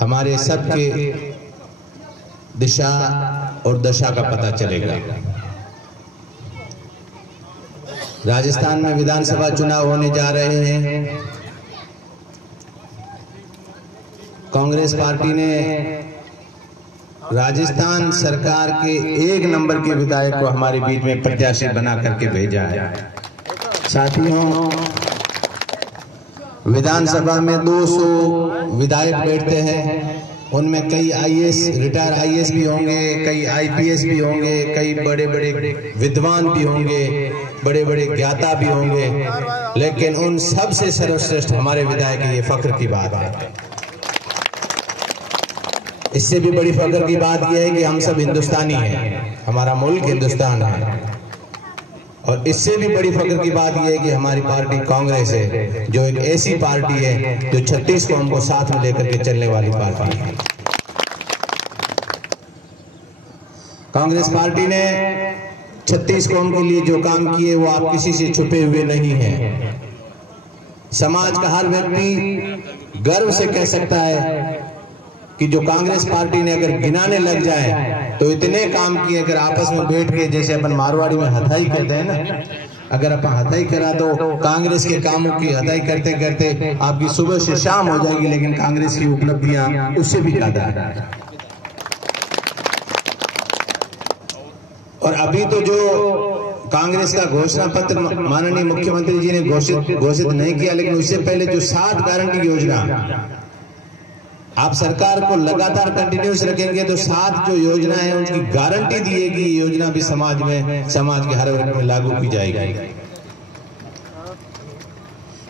हमारे सबके दिशा और दशा का पता चलेगा। राजस्थान में विधानसभा चुनाव होने जा रहे हैं। कांग्रेस पार्टी ने राजस्थान सरकार के 1 नंबर के विधायक को हमारे बीच में प्रत्याशी बना करके भेजा है। साथियों, विधानसभा में 200 विधायक बैठते हैं, उनमें कई आईएएस, रिटायर आईएएस भी होंगे, कई आईपीएस भी होंगे, कई बड़े बड़े विद्वान भी होंगे, बड़े बड़े ज्ञाता भी होंगे, लेकिन उन सब से सर्वश्रेष्ठ हमारे विधायक, ये फख्र की बात है। इससे भी बड़ी फख्र की बात यह है कि हम सब हिंदुस्तानी हैं, हमारा मुल्क हिंदुस्तान है। और इससे भी बड़ी फख्र की बात यह है कि हमारी पार्टी कांग्रेस है, जो एक ऐसी पार्टी है जो 36 कौम को साथ में लेकर के चलने वाली पार्टी है। कांग्रेस पार्टी ने 36 कौम के लिए जो काम किए वो आप किसी से छुपे हुए नहीं हैं। समाज का हर व्यक्ति गर्व से कह सकता है कि जो कांग्रेस पार्टी ने अगर गिनाने लग जाए तो इतने काम किए। अगर आपस में बैठ के, जैसे अपन मारवाड़ी में हथाई कहते हैं ना, अगर अपन हथाई करा तो कांग्रेस के कामों की हथाई करते करते आपकी सुबह से शाम हो जाएगी, लेकिन कांग्रेस की उपलब्धियां उससे भी ज्यादा है। और अभी तो जो कांग्रेस का घोषणा पत्र माननीय मुख्यमंत्री जी ने घोषित नहीं किया, लेकिन उससे पहले जो 7 गारंटी योजना आप सरकार को लगातार कंटिन्यूस रखेंगे तो 7 जो योजना है उनकी गारंटी दी है कि ये योजना भी समाज के हर वर्ग में लागू की जाएगी।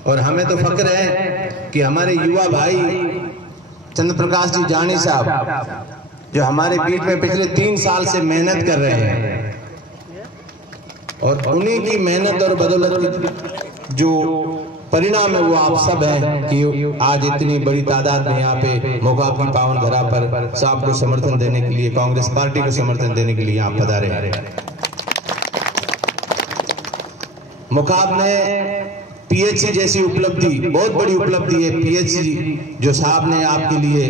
और हमें तो फख्र है कि हमारे युवा भाई चंद्र प्रकाश जी जानी साहब, जो हमारे बीच में पिछले 3 साल से मेहनत कर रहे हैं, और उन्हीं की मेहनत और बदौलत जो परिणाम है वो आप सब है कि आज इतनी बड़ी तादाद में यहाँ पे मुकाब की पावन धरा पर साहब को समर्थन देने के लिए, कांग्रेस पार्टी को समर्थन देने के लिए आप पधारे हैं। मुकाब में पीएचसी जैसी उपलब्धि, बहुत बड़ी उपलब्धि है। पीएचसी जो साहब ने आपके लिए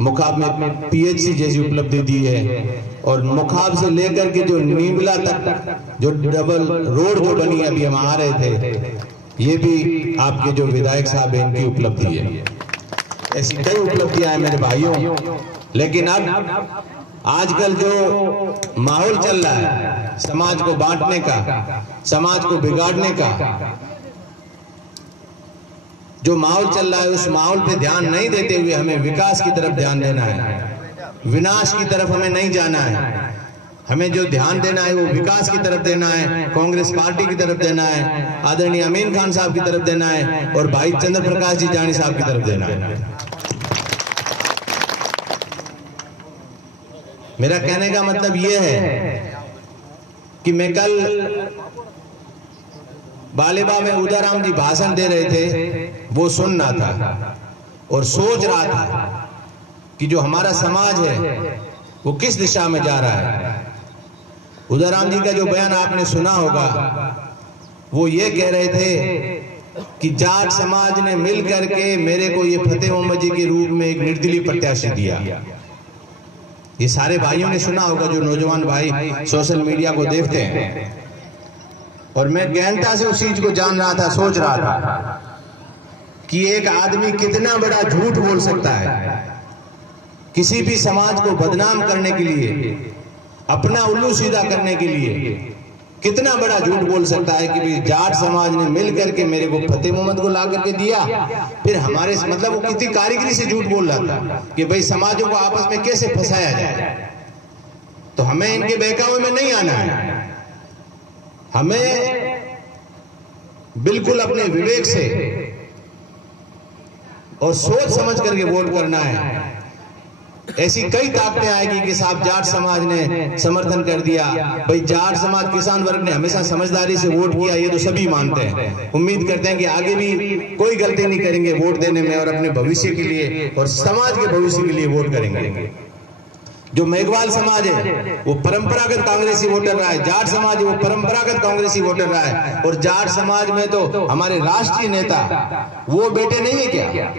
मुकाब में पीएचसी जैसी उपलब्धि दी है, और मुकाब से लेकर के जो नीमला तक जो डबल रोड जो बनी अभी हम आ रहे थे, ये भी आपके जो विधायक साहब हैं इनकी उपलब्धि है। ऐसी कई उपलब्धियां हैं मेरे भाइयों। लेकिन अब आजकल जो माहौल चल रहा है समाज को बांटने का, समाज को बिगाड़ने का जो माहौल चल रहा है, उस माहौल पे ध्यान नहीं देते हुए हमें विकास की तरफ ध्यान देना है, विनाश की तरफ हमें नहीं जाना है। हमें जो ध्यान देना है वो विकास की तरफ देना है, कांग्रेस पार्टी की तरफ देना है, आदरणीय अमीन खान साहब की तरफ देना है, और भाई चंद्र प्रकाश जी जानी साहब की तरफ देना है। मेरा कहने का मतलब ये है कि मैं कल बालेबा में उदाराम जी भाषण दे रहे थे, वो सुन रहा था और सोच रहा था कि जो हमारा समाज है वो किस दिशा में जा रहा है। उदाराम जी का जो बयान आपने सुना होगा, वो ये कह रहे थे कि जाट समाज ने मिल करके मेरे को ये फतेह मोहम्मद जी के रूप में एक निर्दलीय प्रत्याशी दिया। ये सारे भाइयों ने सुना होगा, जो नौजवान भाई सोशल मीडिया को देखते हैं। और मैं गहनता से उस चीज को जान रहा था, सोच रहा था कि एक आदमी कितना बड़ा झूठ बोल सकता है, किसी भी समाज को बदनाम करने के लिए, अपना उल्लू सीधा करने के लिए कितना बड़ा झूठ बोल सकता है कि भाई जाट समाज ने मिल करके मेरे को फतेह मोहम्मद को ला करके दिया। फिर हमारे मतलब वो कितनी कारीगरी से झूठ बोल रहा था कि भाई समाजों को आपस में कैसे फंसाया जाए। तो हमें इनके बहकावे में नहीं आना है, हमें बिल्कुल अपने विवेक से और सोच समझ करके वोट करना है। ऐसी कई ताकतें आएगी कि साहब जाट समाज ने समर्थन कर दिया, भाई जाट समाज किसान वर्ग ने हमेशा समझदारी से वोट किया, ये तो सभी मानते हैं। उम्मीद करते हैं कि आगे भी कोई गलती नहीं करेंगे वोट देने में, और अपने भविष्य के लिए और समाज के भविष्य के लिए वोट करेंगे। जो मेघवाल समाज है वो परंपरागत कांग्रेसी वोटर रहा है, जाट समाज है वो परंपरागत कांग्रेसी वोटर रहा है। और जाट समाज में तो हमारे राष्ट्रीय नेता वो बेटे नहीं है क्या,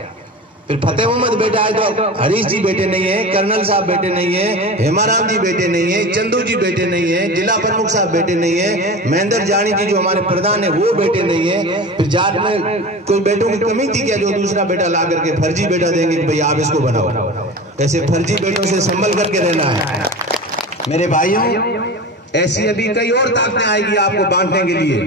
फिर फतेह मोहम्मद बेटा है तो हरीश जी बेटे नहीं है, कर्नल साहब बेटे नहीं है, हेमाराम जी बेटे नहीं है, चंदू जी बेटे नहीं है, जिला प्रमुख साहब बेटे नहीं है, महेंद्र जानी जी जो हमारे प्रधान है वो बेटे नहीं है। फिर जाट में कोई बेटों की कमी थी क्या जो दूसरा बेटा ला करके फर्जी बेटा देंगे कि भाई आप इसको बनाओ? ऐसे फर्जी बेटों से संभल करके रहना है मेरे भाइयों। ऐसी अभी कई और ताकतें आएगी आपको बांटने के लिए,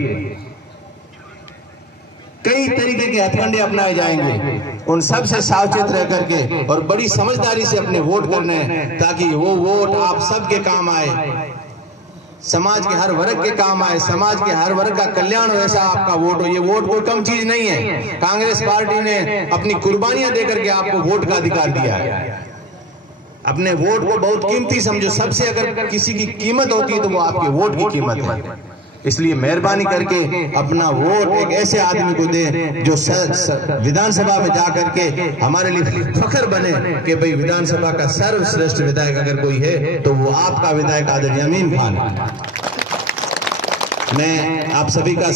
कई तरीके के हथकंडे अपनाए जाएंगे। उन सब से सावचेत रह करके और बड़ी समझदारी से अपने वोट करने हैं, ताकि वो वोट आप सबके काम आए, समाज के हर वर्ग के काम आए, समाज के हर वर्ग का कल्याण हो, ऐसा आपका वोट हो। ये वोट कोई कम चीज नहीं है। कांग्रेस पार्टी ने अपनी कुर्बानियां देकर के आपको वोट का अधिकार दिया है। अपने वोट को बहुत कीमती समझो। सबसे अगर किसी की कीमत होती है तो वो आपके वोट की कीमत है। इसलिए मेहरबानी करके अपना वोट एक ऐसे आदमी को दे जो विधानसभा में जाकर के हमारे लिए फख्र बने कि भाई विधानसभा का सर्वश्रेष्ठ विधायक अगर कोई है तो वो आपका विधायक आदरणीय अमीन खान है। मैं आप सभी का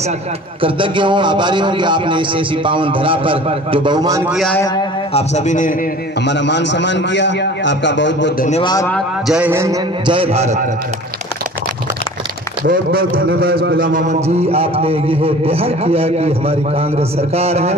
कृतज्ञ हूँ, आभारी हूँ कि आपने इस ऐसी पावन धरा पर जो बहुमान किया है, आप सभी ने हमारा मान सम्मान किया। आपका बहुत बहुत धन्यवाद। जय हिंद, जय भारत। बहुत बहुत धन्यवाद गुलाम अहमद जी, आपने यह बयान किया कि हमारी कांग्रेस सरकार है